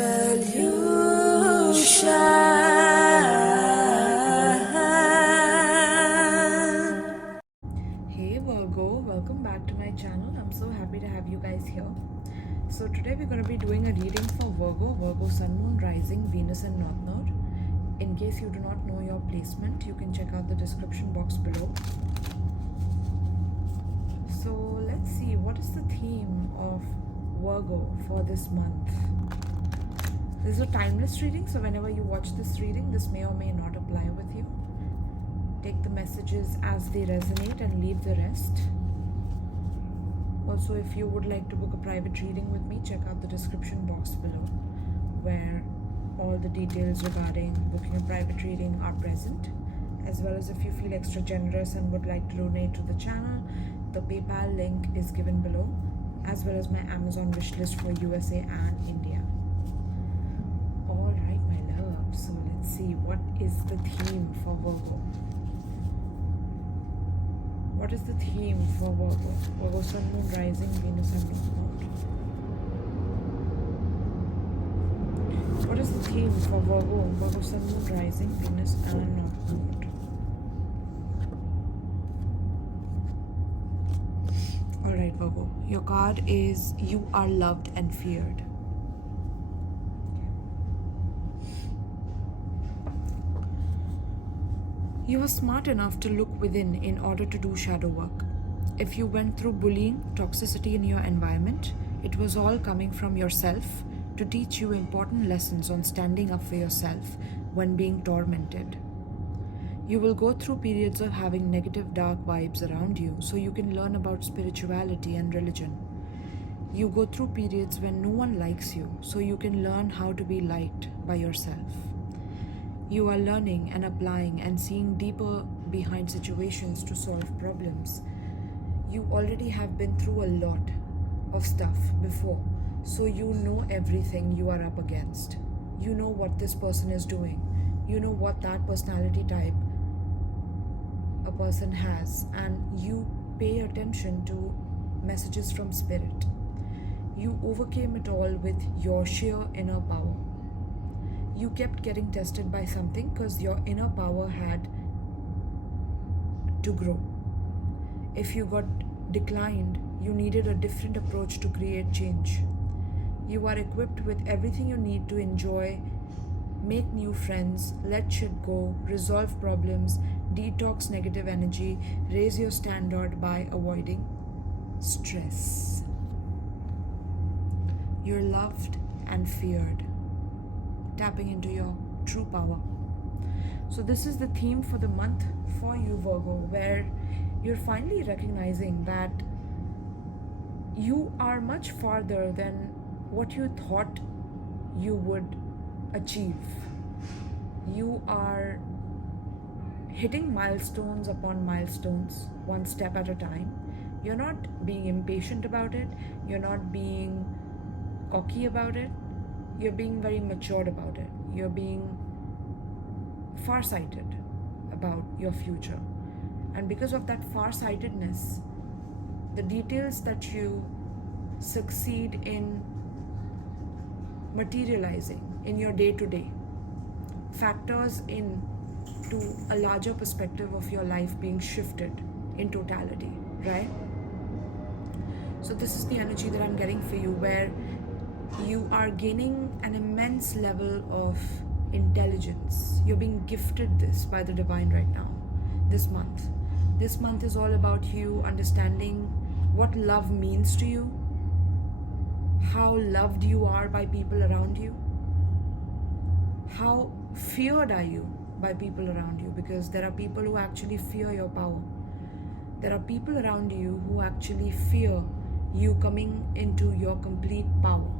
Hey Virgo, welcome back to my channel. I'm so happy to have you guys here. So today we're going to be doing a reading for Virgo Sun, Moon, Rising, Venus and North Node. In case you do not know your placement, you can check out the description box below. So let's see, what is the theme of Virgo for this month? This is a timeless reading, so whenever you watch this reading, this may or may not apply with you. Take the messages as they resonate and leave the rest. Also, if you would like to book a private reading with me, check out the description box below, where all the details regarding booking a private reading are present. As well as if you feel extra generous and would like to donate to the channel, the PayPal link is given below, as well as my Amazon wishlist for USA and India. Alright, my love, so let's see, what is the theme for Virgo? What is the theme for Virgo? Virgo Sun, Moon, Rising, Venus and North Node. What is the theme for Virgo? Virgo Sun, Moon, Rising, Venus and North Node. Alright Virgo, your card is You Are Loved and Feared. You are smart enough to look within in order to do shadow work. If you went through bullying, toxicity in your environment, it was all coming from yourself to teach you important lessons on standing up for yourself when being tormented. You will go through periods of having negative, dark vibes around you so you can learn about spirituality and religion. You go through periods when no one likes you so you can learn how to be liked by yourself. You are learning and applying and seeing deeper behind situations to solve problems. You already have been through a lot of stuff before, so you know everything you are up against. You know what this person is doing. You know what that personality type a person has, and you pay attention to messages from spirit. You overcame it all with your sheer inner power. You kept getting tested by something because your inner power had to grow. If you got declined, you needed a different approach to create change. You are equipped with everything you need to enjoy, make new friends, let shit go, resolve problems, detox negative energy, raise your standard by avoiding stress. You're loved and feared. Tapping into your true power. So this is the theme for the month for you, Virgo, where you're finally recognizing that you are much farther than what you thought you would achieve. You are hitting milestones upon milestones, one step at a time. You're not being impatient about it. You're not being cocky about it. You're being very matured about it. You're being farsighted about your future. And because of that farsightedness, the details that you succeed in materializing in your day-to-day factors in to a larger perspective of your life being shifted in totality, right? So this is the energy that I'm getting for you, where you are gaining an immense level of intelligence. You're being gifted this by the divine right now, this month. This month is all about you understanding what love means to you, how loved you are by people around you, how feared are you by people around you, because there are people who actually fear your power. There are people around you who actually fear you coming into your complete power,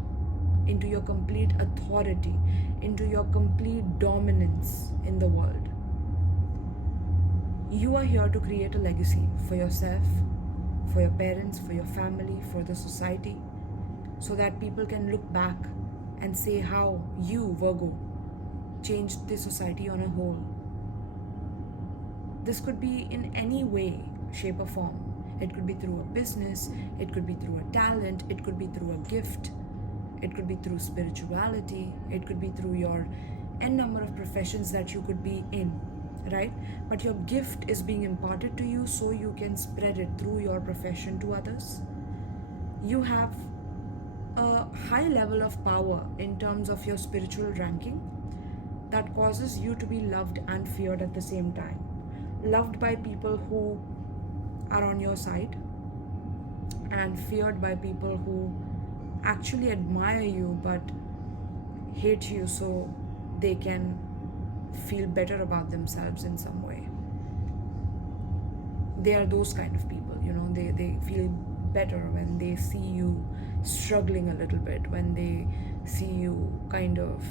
into your complete authority, into your complete dominance in the world. You are here to create a legacy for yourself, for your parents, for your family, for the society, so that people can look back and say how you, Virgo, changed the society on a whole. This could be in any way, shape or form. It could be through a business, it could be through a talent, it could be through a gift, it could be through spirituality, it could be through your n number of professions that you could be in, right? But your gift is being imparted to you so you can spread it through your profession to others. You have a high level of power in terms of your spiritual ranking that causes you to be loved and feared at the same time. Loved by people who are on your side, and feared by people who actually admire you but hate you so they can feel better about themselves in some way. They are those kind of people, you know, they feel better when they see you struggling a little bit, when they see you kind of,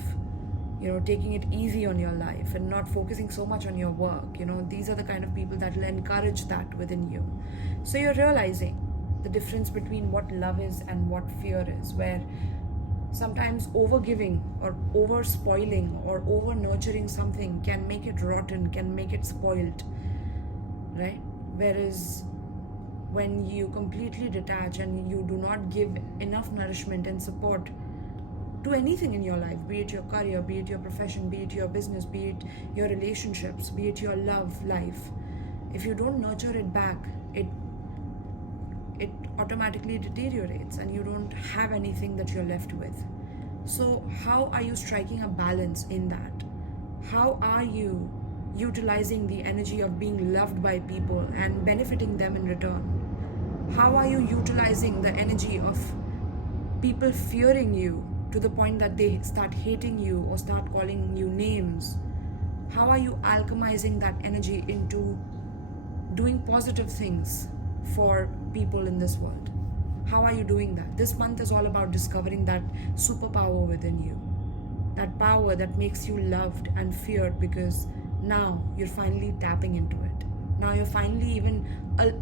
you know, taking it easy on your life and not focusing so much on your work. You know, these are the kind of people that will encourage that within you. So you're realizing the difference between what love is and what fear is, where sometimes overgiving or over spoiling or over nurturing something can make it rotten, can make it spoiled, right? Whereas when you completely detach and you do not give enough nourishment and support to anything in your life, be it your career, be it your profession, be it your business, be it your relationships, be it your love life, if you don't nurture it back, it automatically deteriorates and you don't have anything that you're left with. So how are you striking a balance in that? How are you utilizing the energy of being loved by people and benefiting them in return? How are you utilizing the energy of people fearing you to the point that they start hating you or start calling you names? How are you alchemizing that energy into doing positive things for people in this world? How are you doing that? This month is all about discovering that superpower within you, that power that makes you loved and feared, because now you're finally tapping into it. Now you're finally even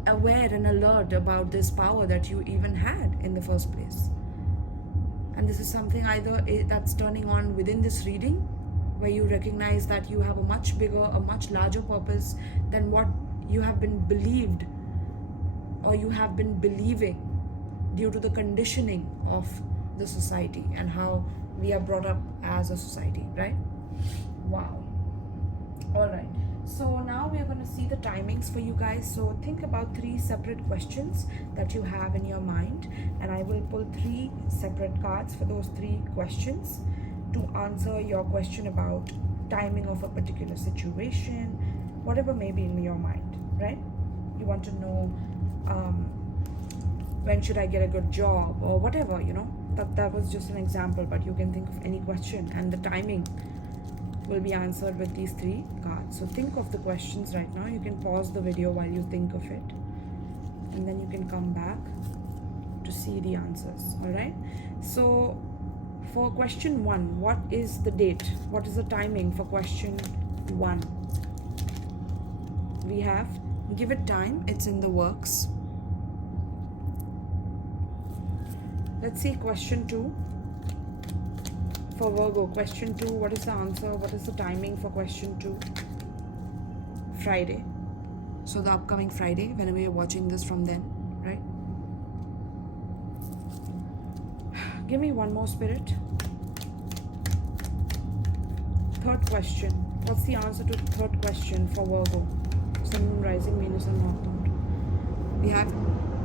aware and alert about this power that you even had in the first place. And this is something either that's turning on within this reading, where you recognize that you have a much bigger, a much larger purpose than what you have been believed or you have been believing due to the conditioning of the society and how we are brought up as a society, right? Wow. All right. So now we are going to see the timings for you guys. So think about 3 separate questions that you have in your mind, and I will pull 3 separate cards for those 3 questions to answer your question about timing of a particular situation, whatever may be in your mind, right? You want to know when should I get a good job or whatever, you know. That was just an example, but you can think of any question and the timing will be answered with these 3 cards. So think of the questions right now. You can pause the video while you think of it, and then you can come back to see the answers. All right. So for question 1, what is the date? What is the timing for question 1? We have give it time. It's in the works. Let's see question 2. For Virgo, question 2, what is the answer? What is the timing for question 2? Friday. So the upcoming Friday, whenever you're watching this from then, right? Give me one more, Spirit. 3rd question. What's the answer to the 3rd question for Virgo? Sun, Moon, Rising, Venus and North Node. We have,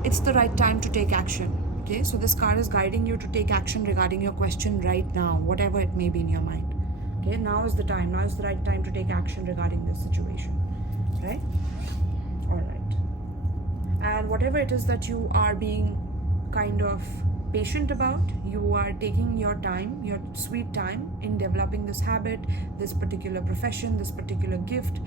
it's the right time to take action. Okay, so this card is guiding you to take action regarding your question right now, whatever it may be in your mind. Okay, now is the time. Now is the right time to take action regarding this situation, right? All right. And whatever it is that you are being kind of patient about, you are taking your time, your sweet time in developing this habit, this particular profession, this particular gift,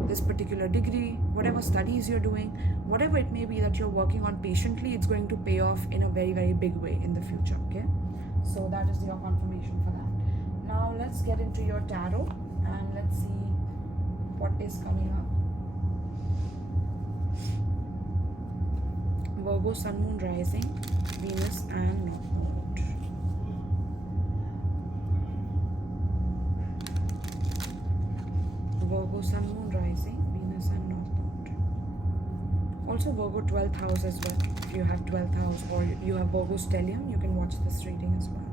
this particular degree, whatever studies you're doing, whatever it may be that you're working on patiently, it's going to pay off in a very, very big way in the future, okay? So that is your confirmation for that. Now let's get into your tarot and let's see what is coming up. Virgo, Sun, Moon, Rising, Venus and North Node. Virgo, Sun, Moon, Rising, Venus and North Node. Also Virgo 12th house as well. If you have 12th house or you have Virgo stellium, you can watch this reading as well.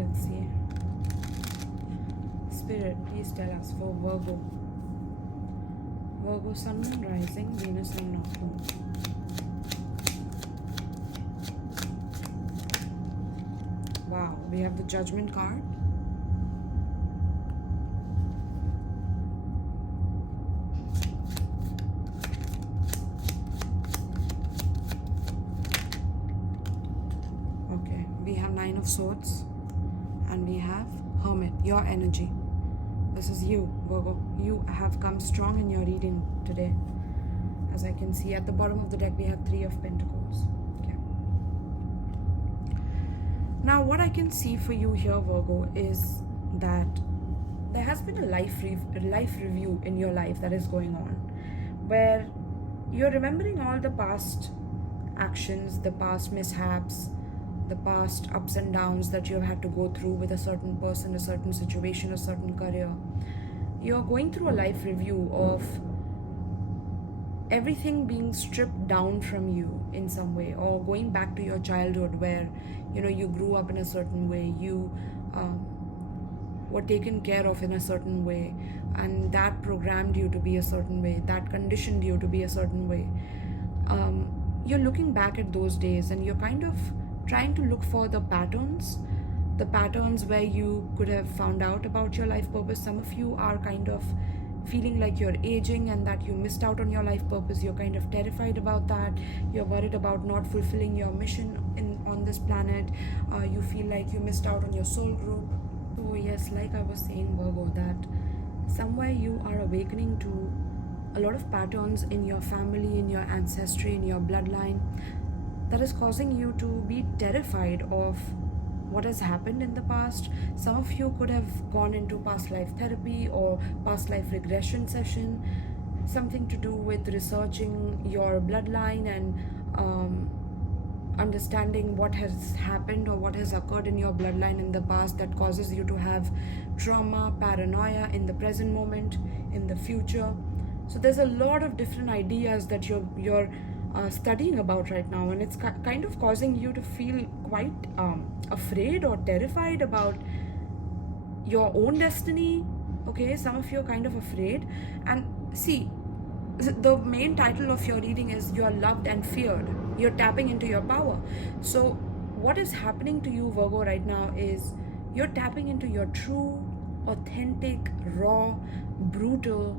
let's see. Spirit, please tell us for Virgo. Virgo, Sun, Moon, Rising, Venus and North Node. Wow, we have the Judgment card. Okay, we have Nine of Swords and we have Hermit, your energy. This is you, Virgo. You have come strong in your reading today. As I can see at the bottom of the deck, we have Three of Pentacles. Okay. Now, what I can see for you here, Virgo, is that there has been a life review in your life that is going on, where you're remembering all the past actions, the past mishaps, the past ups and downs that you've had to go through with a certain person, a certain situation, a certain career. You're going through a life review of everything being stripped down from you in some way, or going back to your childhood where, you know, you grew up in a certain way, you were taken care of in a certain way, and that programmed you to be a certain way, that conditioned you to be a certain way. You're looking back at those days and you're kind of trying to look for the patterns where you could have found out about your life purpose. Some of you are kind of feeling like you're aging and that you missed out on your life purpose. You're kind of terrified about that. You're worried about not fulfilling your mission on this planet. You feel like you missed out on your soul group. So yes, like I was saying, Virgo, that somewhere you are awakening to a lot of patterns in your family, in your ancestry, in your bloodline, that is causing you to be terrified of what has happened in the past. Some of you could have gone into past life therapy or past life regression session, something to do with researching your bloodline and understanding what has happened or what has occurred in your bloodline in the past that causes you to have trauma, paranoia in the present moment, in the future. So there's a lot of different ideas that you're studying about right now, and it's kind of causing you to feel quite afraid or terrified about your own destiny. Okay, some of you are kind of afraid. And see, the main title of your reading is You Are Loved and Feared. You're tapping into your power. So what is happening to you, Virgo, right now is you're tapping into your true, authentic, raw, brutal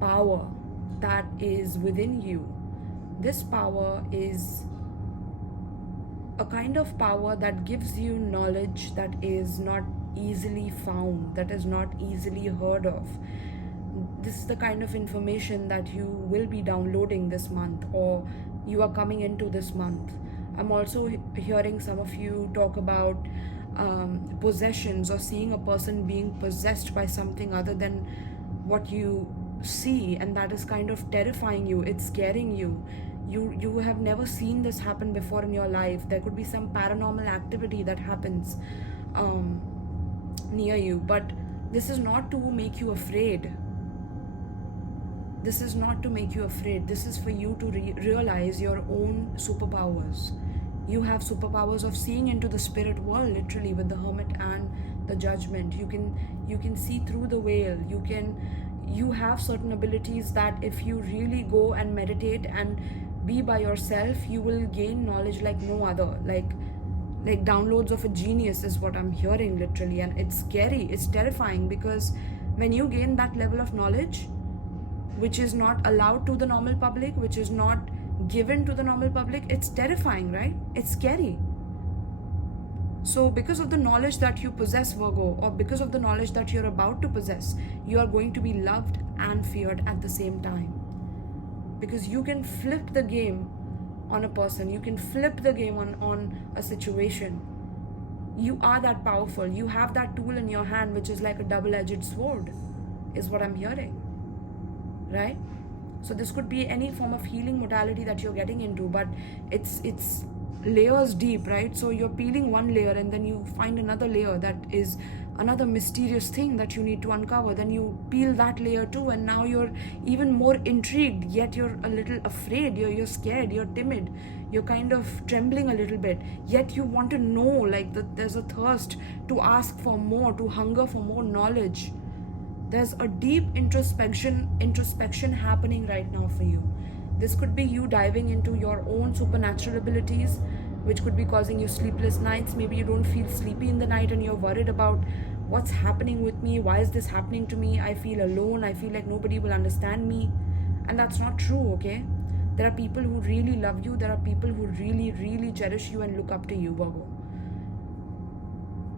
power that is within you. This power is a kind of power that gives you knowledge that is not easily found, that is not easily heard of. This is the kind of information that you will be downloading this month, or you are coming into this month. I'm also hearing some of you talk about possessions, or seeing a person being possessed by something other than what you see, and that is kind of terrifying you. It's scaring you. You have never seen this happen before in your life. There could be some paranormal activity that happens near you, but this is not to make you afraid. This is not to make you afraid. This is for you to realize your own superpowers. You have superpowers of seeing into the spirit world, literally, with the Hermit and the Judgment. You can see through the veil. You have certain abilities that if you really go and meditate and be by yourself, you will gain knowledge like no other. Like downloads of a genius is what I'm hearing, literally. And it's scary, it's terrifying, because when you gain that level of knowledge, which is not allowed to the normal public, which is not given to the normal public, it's terrifying, right? It's scary. So because of the knowledge that you possess, Virgo, or because of the knowledge that you're about to possess, you are going to be loved and feared at the same time. Because you can flip the game on a person, you can flip the game on a situation. You are that powerful. You have that tool in your hand, which is like a double-edged sword, is what I'm hearing, right? So this could be any form of healing modality that you're getting into, but it's layers deep, right? So you're peeling one layer and then you find another layer that is another mysterious thing that you need to uncover. Then you peel that layer too, and now you're even more intrigued, yet you're a little afraid, you're scared, you're timid, you're kind of trembling a little bit, yet you want to know, like there's a thirst to ask for more, to hunger for more knowledge. There's a deep introspection happening right now for you. This could be you diving into your own supernatural abilities, which could be causing you sleepless nights. Maybe you don't feel sleepy in the night and you're worried about what's happening with me, why is this happening to me, I feel alone, I feel like nobody will understand me. And that's not true, okay? There are people who really love you, there are people who really, really cherish you and look up to you, Virgo.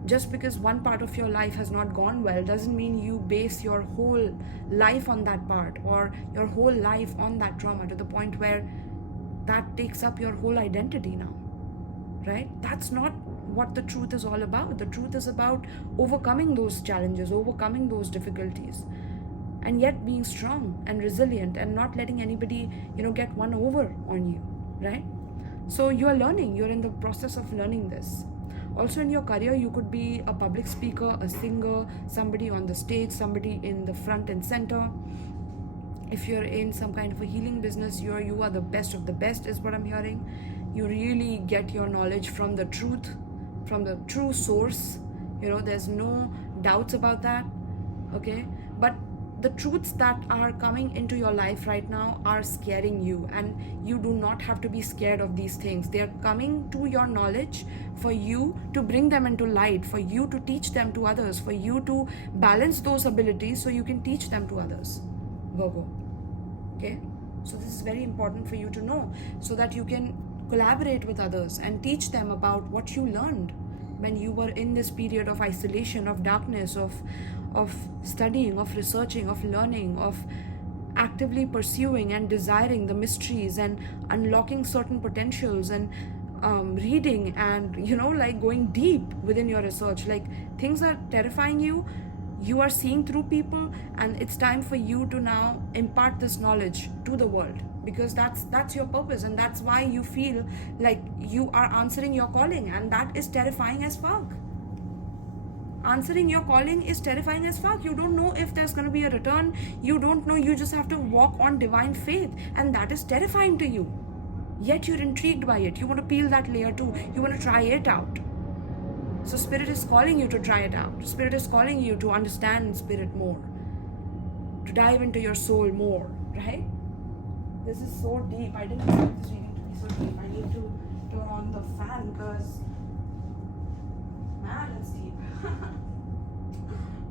Just because one part of your life has not gone well doesn't mean you base your whole life on that part, or your whole life on that trauma, to the point where that takes up your whole identity now, right? That's not what the truth is all about. The truth is about overcoming those challenges, overcoming those difficulties, and yet being strong and resilient and not letting anybody, get one over on you, right? So you're learning, you're in the process of learning this. Also in your career, you could be a public speaker, a singer, somebody on the stage, somebody in the front and center. If you're in some kind of a healing business, you are the best of the best, is what I'm hearing. You really get your knowledge from the truth, from the true source. There's no doubts about that, okay? But the truths that are coming into your life right now are scaring you, and you do not have to be scared of these things. They are coming to your knowledge for you to bring them into light, for you to teach them to others, for you to balance those abilities so you can teach them to others, Virgo. Okay? So this is very important for you to know, so that you can collaborate with others and teach them about what you learned when you were in this period of isolation, of darkness, of studying, of researching, of learning, of actively pursuing and desiring the mysteries and unlocking certain potentials, and reading and going deep within your research. Like, things are terrifying you, you are seeing through people, and it's time for you to now impart this knowledge to the world, because that's your purpose, and that's why you feel like you are answering your calling, and that is terrifying as fuck. Answering your calling is terrifying as fuck. You don't know if there's going to be a return. You don't know. You just have to walk on divine faith, and that is terrifying to you. Yet you're intrigued by it. You want to peel that layer too. You want to try it out. So Spirit is calling you to try it out. Spirit is calling you to understand Spirit more, to dive into your soul more, right? This is so deep. I didn't expect this reading to be so deep. I need to turn on the fan because, man, it's deep.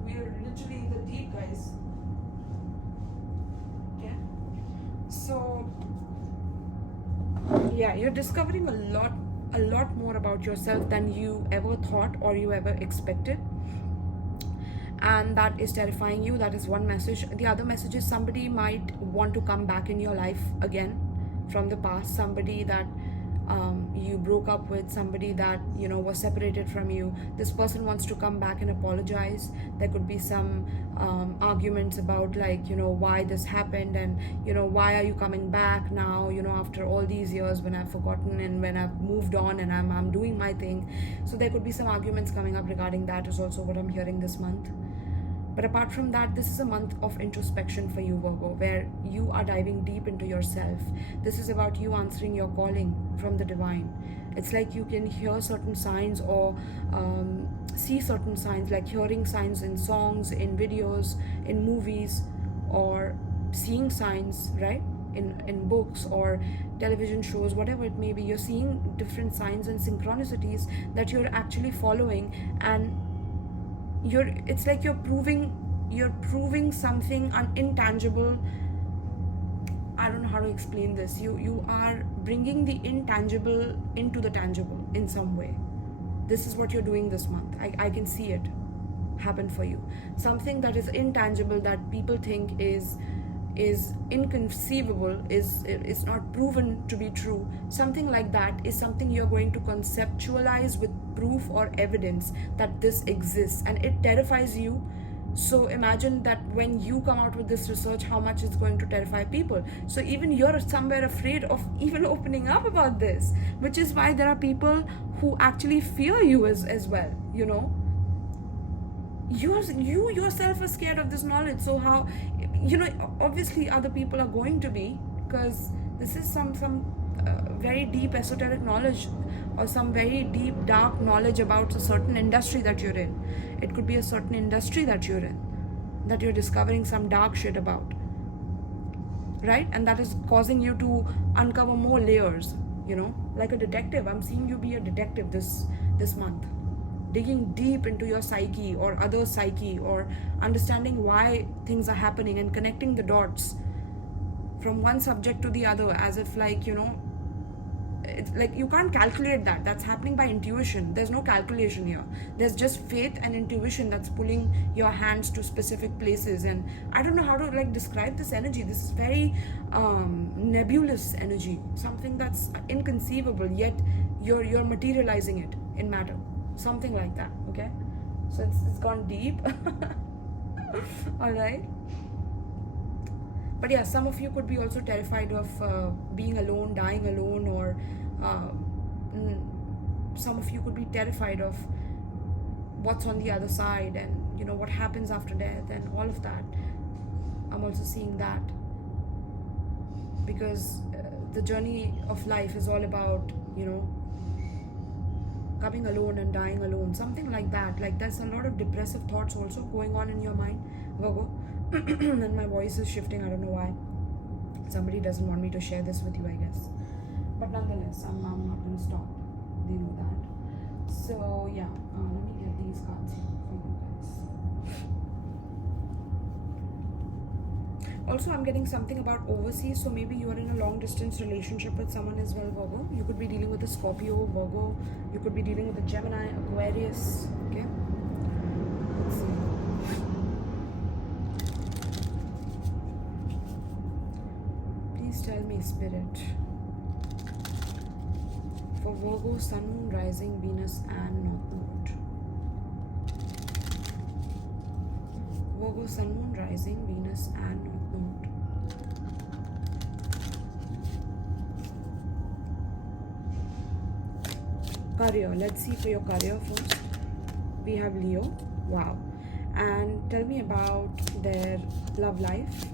We are literally in the deep, guys. Okay? So, yeah, you're discovering a lot more about yourself than you ever thought or you ever expected. And that is terrifying you. That is one message. The other message is somebody might want to come back in your life again from the past. Somebody that you broke up with, somebody that was separated from you. This person wants to come back and apologize. There could be some arguments about why this happened, and why are you coming back now, after all these years, when I've forgotten and when I've moved on and I'm doing my thing. So there could be some arguments coming up regarding that, is also what I'm hearing this month. But apart from that, this is a month of introspection for you, Virgo, where you are diving deep into yourself. This is about you answering your calling from the divine. It's like you can hear certain signs, or see certain signs, like hearing signs in songs, in videos, in movies, or seeing signs, right? In books or television shows, whatever it may be. You're seeing different signs and synchronicities that you're actually following, and it's like you're proving something intangible. I don't know how to explain this. You are bringing the intangible into the tangible in some way. This is what you're doing this month. I can see it happen for you. Something that is intangible, that people think is inconceivable, is not proven to be true. Something like that is something you're going to conceptualize with proof or evidence that this exists, and it terrifies you So imagine that when you come out with this research, how much it's going to terrify people. So even you're somewhere afraid of even opening up about this, which is why there are people who actually fear you as well, you know. You yourself are scared of this knowledge. So how, you know, obviously other people are going to be, because this is some very deep esoteric knowledge, or some very deep dark knowledge about a certain industry that you're in. It could be a certain industry that you're in, that you're discovering some dark shit about, right? And that is causing you to uncover more layers, you know, like a detective. I'm seeing you be a detective this month, digging deep into your psyche or other psyche, or understanding why things are happening and connecting the dots from one subject to the other, as if, like, you know, it's like you can't calculate that. That's happening by intuition. There's no calculation here. There's just faith and intuition that's pulling your hands to specific places. And I don't know how to like describe this energy. This is very nebulous energy, something that's inconceivable, yet you're materializing it in matter, something like that. Okay, so it's gone deep. All right. But yeah, some of you could be also terrified of being alone, dying alone, or some of you could be terrified of what's on the other side, and you know what happens after death and all of that. I'm also seeing that, because the journey of life is all about, you know, coming alone and dying alone, something like that. Like there's a lot of depressive thoughts also going on in your mind, Virgo. And my voice is shifting, I don't know why. Somebody doesn't want me to share this with you, I guess. But nonetheless, I'm not going to stop. They know that. So yeah, let me get these cards here for you guys. Also, I'm getting something about overseas. So maybe you are in a long distance relationship with someone as well, Virgo. You could be dealing with a Scorpio, Virgo. You could be dealing with a Gemini, Aquarius. Okay. Let's see. Tell me, Spirit, for Virgo, Sun, Moon, Rising, Venus and North Node. Virgo, Sun, Moon, Rising, Venus and North Node. Career, let's see for your career first. We have Leo. Wow. And tell me about their love life.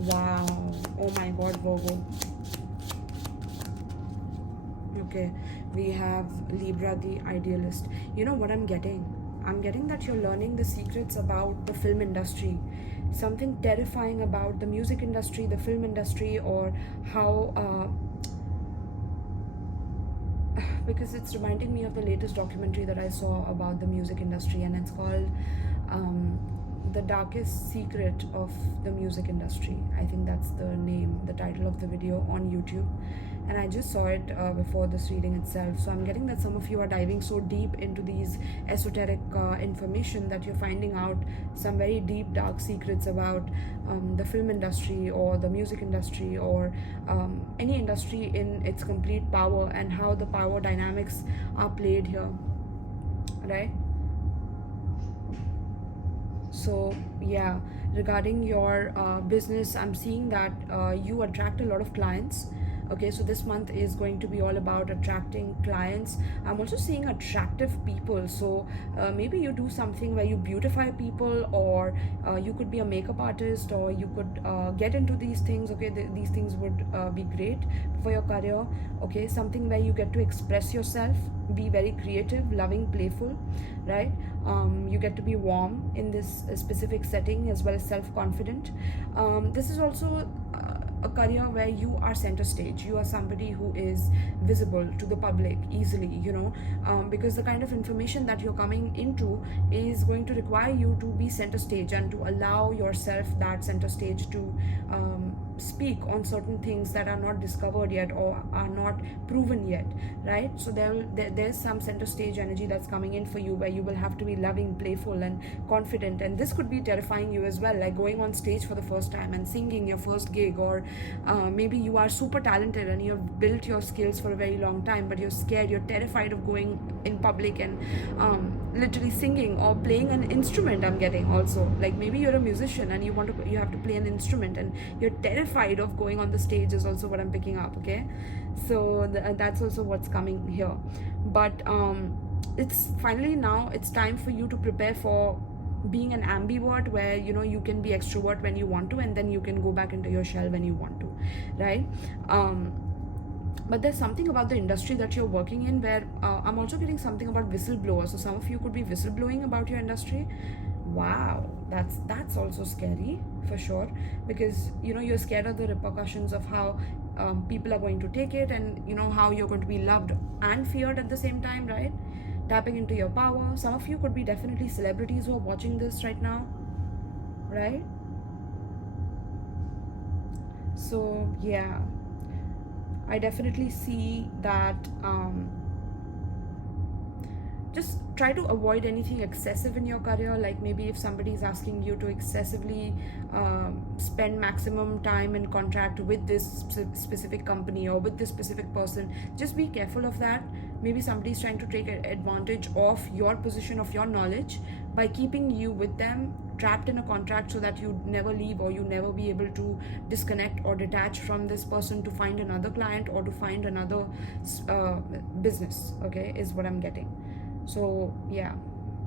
Wow. Oh my God, Virgo. Okay. We have Libra, the idealist. You know what I'm getting? I'm getting that you're learning the secrets about the film industry. Something terrifying about the music industry, the film industry, or how... because it's reminding me of the latest documentary that I saw about the music industry, and it's called... The Darkest Secret of the Music Industry. I think that's the name, the title of the video on YouTube. And I just saw it before this reading itself. So I'm getting that some of you are diving so deep into these esoteric information that you're finding out some very deep, dark secrets about the film industry or the music industry, or any industry in its complete power, and how the power dynamics are played here, right? So yeah, regarding your business, I'm seeing that you attract a lot of clients. Okay, so this month is going to be all about attracting clients. I'm also seeing attractive people. So maybe you do something where you beautify people, or you could be a makeup artist, or you could get into these things. Okay, these things would be great for your career. Okay, something where you get to express yourself, be very creative, loving, playful, right? You get to be warm in this specific setting, as well as self-confident. This is also a career where you are center stage. You are somebody who is visible to the public easily, you know, because the kind of information that you're coming into is going to require you to be center stage, and to allow yourself that center stage to speak on certain things that are not discovered yet or are not proven yet, right? So there's some center stage energy that's coming in for you, where you will have to be loving, playful and confident, and this could be terrifying you as well, like going on stage for the first time and singing your first gig, or maybe you are super talented and you've built your skills for a very long time, but you're scared, you're terrified of going in public and literally singing or playing an instrument. I'm getting also, like maybe you're a musician and you have to play an instrument and you're terrified of going on the stage, is also what I'm picking up. Okay, so that's also what's coming here. But it's finally now it's time for you to prepare for being an ambivert, where you can be extrovert when you want to, and then you can go back into your shell when you want to, right? But there's something about the industry that you're working in where I'm also getting something about whistleblowers. So some of you could be whistleblowing about your industry. Wow, that's also scary for sure, because you're scared of the repercussions of how people are going to take it, and how you're going to be loved and feared at the same time, right? Tapping into your power. Some of you could be definitely celebrities who are watching this right now, right? So yeah, I definitely see that just try to avoid anything excessive in your career. Like maybe if somebody is asking you to excessively spend maximum time and contract with this specific company or with this specific person, just be careful of that. Maybe somebody is trying to take advantage of your position, of your knowledge, by keeping you with them trapped in a contract, so that you never leave, or you never be able to disconnect or detach from this person to find another client or to find another business. Okay, is what I'm getting. So yeah,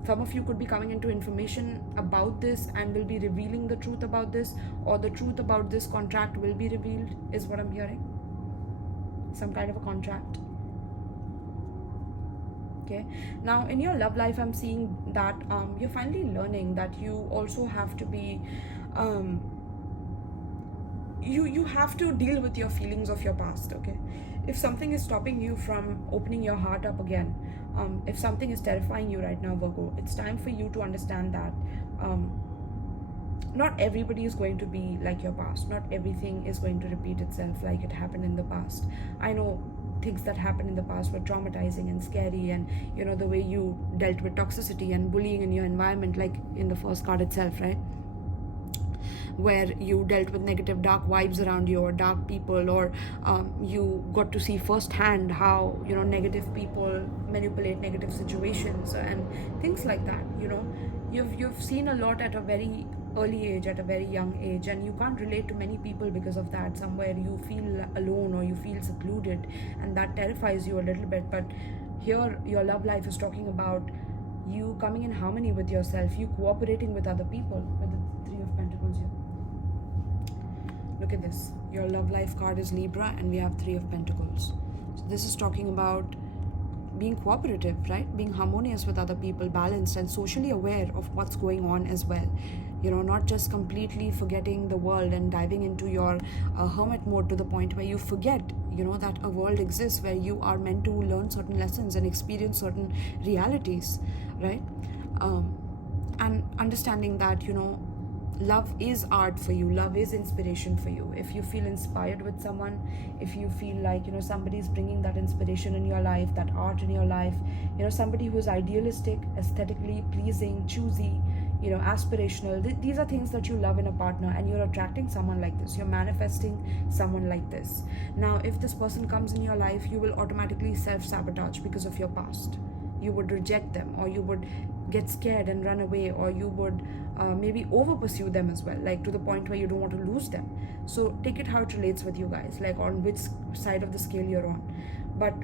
some of you could be coming into information about this and will be revealing the truth about this, or the truth about this contract will be revealed, is what I'm hearing. Some kind of a contract. Okay, now in your love life, I'm seeing that you're finally learning that you also have to be you have to deal with your feelings of your past. Okay, if something is stopping you from opening your heart up again, if something is terrifying you right now, Virgo, it's time for you to understand that not everybody is going to be like your past. Not everything is going to repeat itself like it happened in the past. I know things that happened in the past were traumatizing and scary, and the way you dealt with toxicity and bullying in your environment, like in the first card itself, right? Where you dealt with negative dark vibes around you, or dark people, or you got to see firsthand how negative people manipulate negative situations and things like that. You've seen a lot at a very early age, at a very young age, and you can't relate to many people because of that. Somewhere you feel alone or you feel secluded, and that terrifies you a little bit. But here your love life is talking about you coming in harmony with yourself, you cooperating with other people, with the Three of Pentacles here. Look at this, your love life card is Libra and we have Three of Pentacles. So this is talking about being cooperative, right? Being harmonious with other people, balanced and socially aware of what's going on as well. Not just completely forgetting the world and diving into your hermit mode to the point where you forget, that a world exists where you are meant to learn certain lessons and experience certain realities, right? And understanding that, love is art for you, love is inspiration for you. If you feel inspired with someone, if you feel like somebody's bringing that inspiration in your life, that art in your life, somebody who's idealistic, aesthetically pleasing, choosy, aspirational, these are things that you love in a partner, and you're attracting someone like this, you're manifesting someone like this. Now if this person comes in your life, you will automatically self-sabotage because of your past. You would reject them, or you would get scared and run away, or you would maybe over pursue them as well, like to the point where you don't want to lose them. So take it how it relates with you guys, like on which side of the scale you're on. But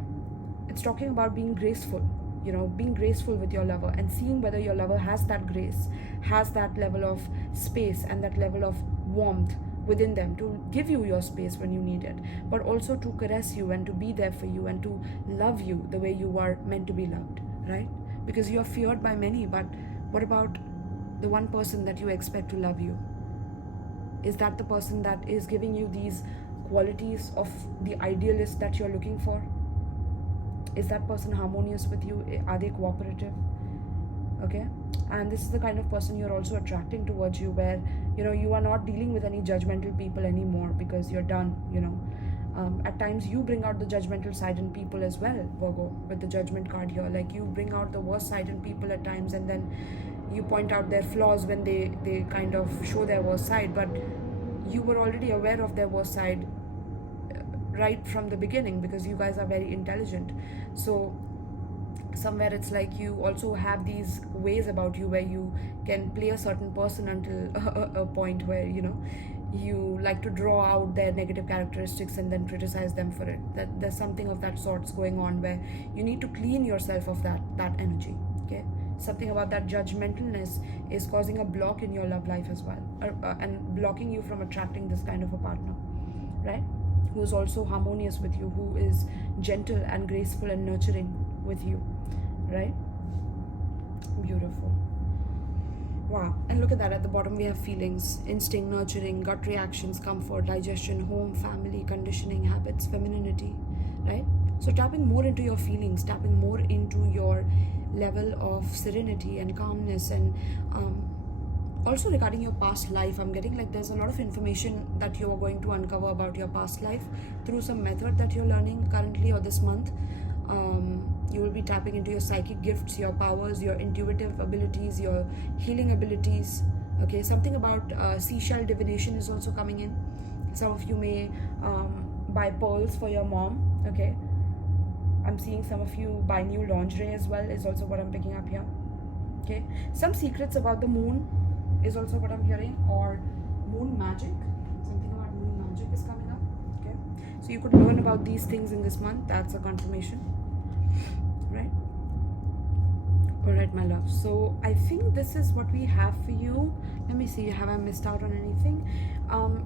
it's talking about being graceful, being graceful with your lover, and seeing whether your lover has that grace, has that level of space and that level of warmth within them to give you your space when you need it, but also to caress you and to be there for you and to love you the way you are meant to be loved, right? Because you're feared by many, but what about the one person that you expect to love you? Is that the person that is giving you these qualities of the idealist that you're looking for? Is that person harmonious with you? Are they cooperative? okay? And this is the kind of person you're also attracting towards you, where you are not dealing with any judgmental people anymore because you're done. At times you bring out the judgmental side in people as well, Virgo, with the Judgment card here. Like, you bring out the worst side in people at times, and then you point out their flaws when they kind of show their worst side, but you were already aware of their worst side right from the beginning, because you guys are very intelligent. So somewhere it's like you also have these ways about you where you can play a certain person until a point where you like to draw out their negative characteristics and then criticize them for it. That there's something of that sorts going on, where you need to clean yourself of that energy, okay? Something about that judgmentalness is causing a block in your love life as well, and blocking you from attracting this kind of a partner, right? Who is also harmonious with you, who is gentle and graceful and nurturing with you, right? Beautiful. Wow. And look at that, at the bottom we have feelings, instinct, nurturing, gut reactions, comfort, digestion, home, family, conditioning, habits, femininity, right? So tapping more into your feelings, tapping more into your level of serenity and calmness, and also regarding your past life, I'm getting like there's a lot of information that you are going to uncover about your past life through some method that you're learning currently or this month. You will be tapping into your psychic gifts, your powers, your intuitive abilities, your healing abilities, okay? Something about seashell divination is also coming in. Some of you may buy pearls for your mom, okay? I'm seeing some of you buy new lingerie as well, is also what I'm picking up here, okay? Some secrets about the moon is also what I'm hearing, or moon magic. Something about moon magic is coming up, okay? So you could learn about these things in this month. That's a confirmation, right? All right, my love. So I think this is what we have for you. Let me see, have I missed out on anything?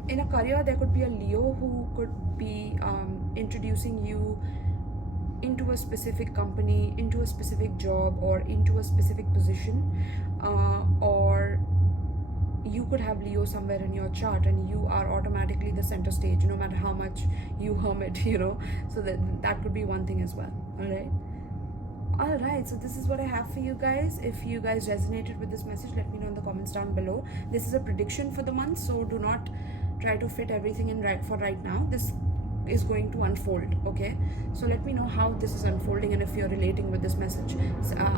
In a career, there could be a Leo who could be introducing you into a specific company, into a specific job, or into a specific position, or you could have Leo somewhere in your chart and you are automatically the center stage, no matter how much you hermit, so that could be one thing as well. All right, so this is what I have for you guys. If you guys resonated with this message, let me know in the comments down below. This is a prediction for the month, so do not try to fit everything in right now. This is going to unfold, okay? So let me know how this is unfolding and if you're relating with this message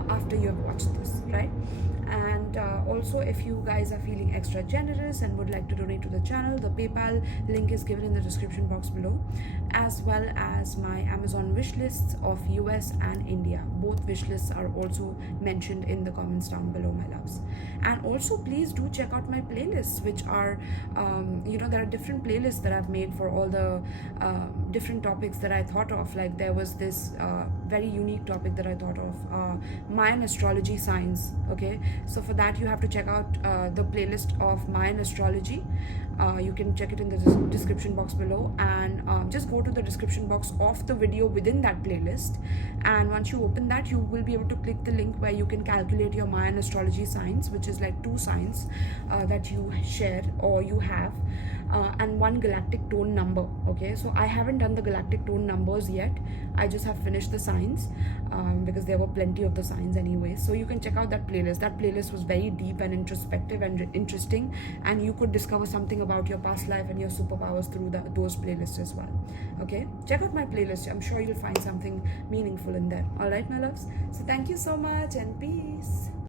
after you have watched this, right? And also, if you guys are feeling extra generous and would like to donate to the channel, the PayPal link is given in the description box below, as well as my Amazon wish lists of US and India. Both wish lists are also mentioned in the comments down below, my loves. And also, please do check out my playlists, which are there are different playlists that I've made for all the different topics that I thought of. Like, there was this very unique topic that I thought of, Mayan astrology signs, okay? So for that, you have to check out the playlist of Mayan astrology. You can check it in the description box below, and just go to the description box of the video within that playlist, and once you open that, you will be able to click the link where you can calculate your Mayan astrology signs, which is like 2 signs that you share or you have, and 1 galactic tone number, okay? So I haven't done the galactic tone numbers yet. I just have finished the signs because there were plenty of the signs anyway. So you can check out that playlist. That playlist was very deep and introspective and interesting, and you could discover something about your past life and your superpowers through those playlists as well, okay? Check out my playlist. I'm sure you'll find something meaningful in there. All right, my loves? So thank you so much, and peace.